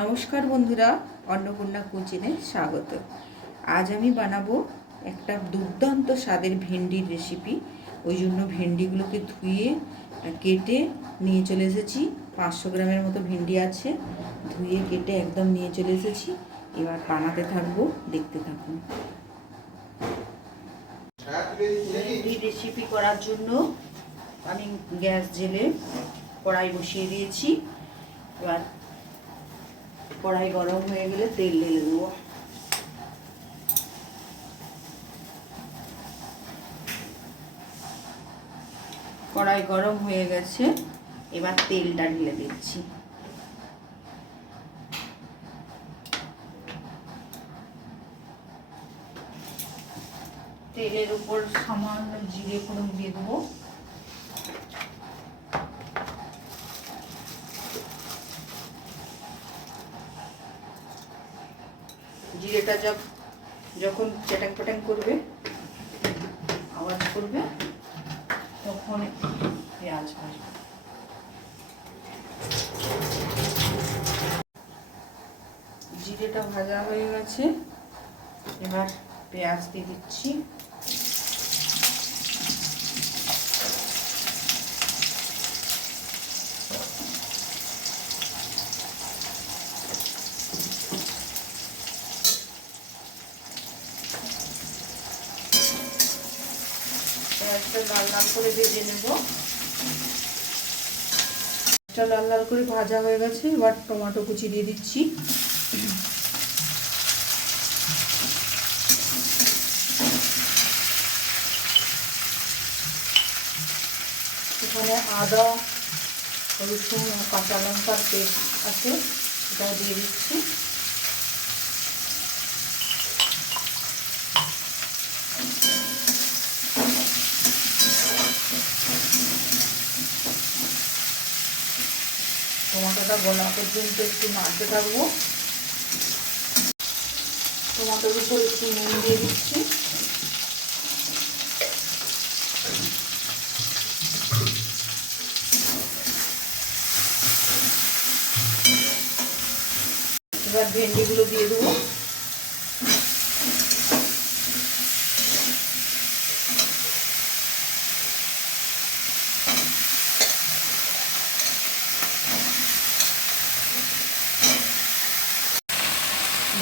নমস্কার বন্ধুরা, অন্নপূর্ণা কুচিনে স্বাগত। আজ আমি বানাবো একটা দুর্দান্ত স্বাদের ভেন্ডির রেসিপি ওই জন্য ভেন্ডিগুলোকে ধুয়ে, কেটে নিয়ে চলে এসেছি। পাঁচশো গ্রামের মতো ভেন্ডি আছে। ধুয়ে, কেটে একদম নিয়ে চলে এসেছি। এবার বানাতে থাকব, দেখতে থাকুন। ভেন্ডি রেসিপি করার জন্য আমি গ্যাস জেলে কড়াই বসিয়ে দিয়েছি। এবার কড়াই গরম হয়ে গেলে তেল ঢেলে দেবো। কড়াই গরম হয়ে গেছে, এবার তেলটা ঢেলে দিচ্ছি। তেলের উপর সামান্য জিরে ফোড়ন দিয়ে দেবো। জিরেটা যখন চেটাং পেটাং করবে, আওয়াজ করবে, তখন পেঁয়াজ ভাজবে জিরেটা ভাজা হয়ে গেছে। এবার পেঁয়াজ দিয়ে দিচ্ছি। পেঁয়াজটা লাল লাল করে ভেজে নেব। পেঁয়াজটা লাল লাল করে ভাজা হয়ে গেছে, এবার টমেটো কুচি দিয়ে দিচ্ছি। এখানে আদা, রসুন, কাঁচা লঙ্কার পেস্ট আছে, এটাও দিয়ে দিচ্ছি। টমাটোটা গলা পর্যন্ত একটু নাড়তে থাকব। টমাটোর উপর একটু নুন দিয়ে দিচ্ছি। এবার ভেন্ডিগুলো দিয়ে দেবো।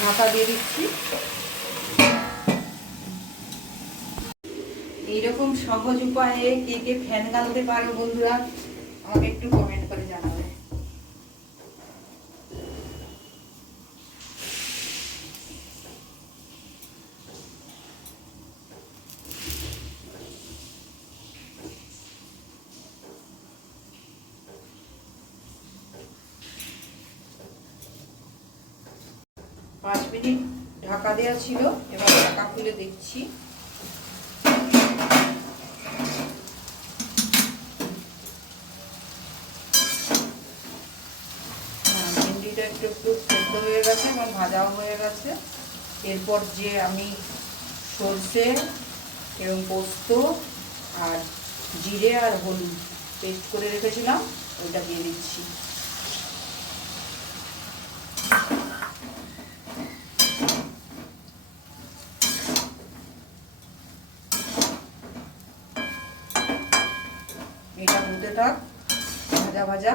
ঢাকা দিয়ে দিচ্ছি। এইরকম সহজ উপায়ে কে কে ফ্যান গালতে পারো বন্ধুরা, আমাকে একটু কমেন্ট করে জানাবে পাঁচ মিনিট ঢাকা দেওয়া ছিল এবার ঢাকা খুলে দেখছি। হ্যাঁ, ভেন্ডিটা একটু একটু সেদ্ধ হয়ে গেছে এবং ভাজাও হয়ে গেছে। এরপর যে আমি সর্ষে এবং পোস্ত আর জিরে আর হলুদ পেস্ট করে রেখেছিলাম ওইটা দিয়ে দিচ্ছি। থাক ভাজা ভাজা।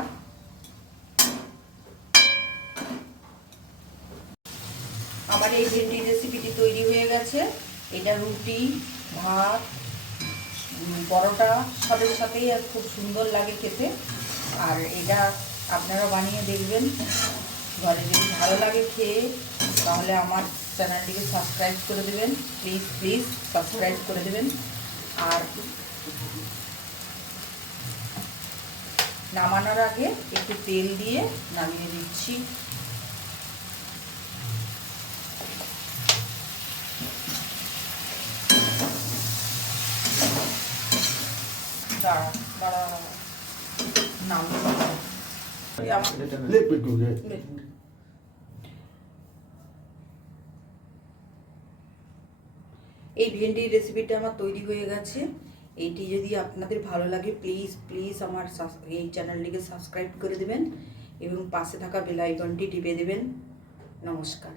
আমার এই ভেন্ডি রেসিপিটি তৈরি হয়ে গেছে, এটা রুটি, ভাত পরোটা সবের সাথেই খুব সুন্দর লাগে খেতে। আর এটা আপনারা বানিয়ে দেখবেন। ঘরে যদি ভালো লাগে খেয়ে, তাহলে আমার চ্যানেলটিকে সাবস্ক্রাইব করে দেবেন। প্লিজ প্লিজ সাবস্ক্রাইব করে দেবেন। আর নামানোর আগে একটু তেল দিয়ে নামিয়ে দিচ্ছি. এই ভেন্ডির রেসিপিটা আমার তৈরি হয়ে গেছে এইটি যদি আপনাদের ভালো লাগে প্লিজ প্লিজ আমার এই চ্যানেলটিকে সাবস্ক্রাইব করে দেবেন এবং পাশে থাকা বেল টিপে দেবেন। নমস্কার।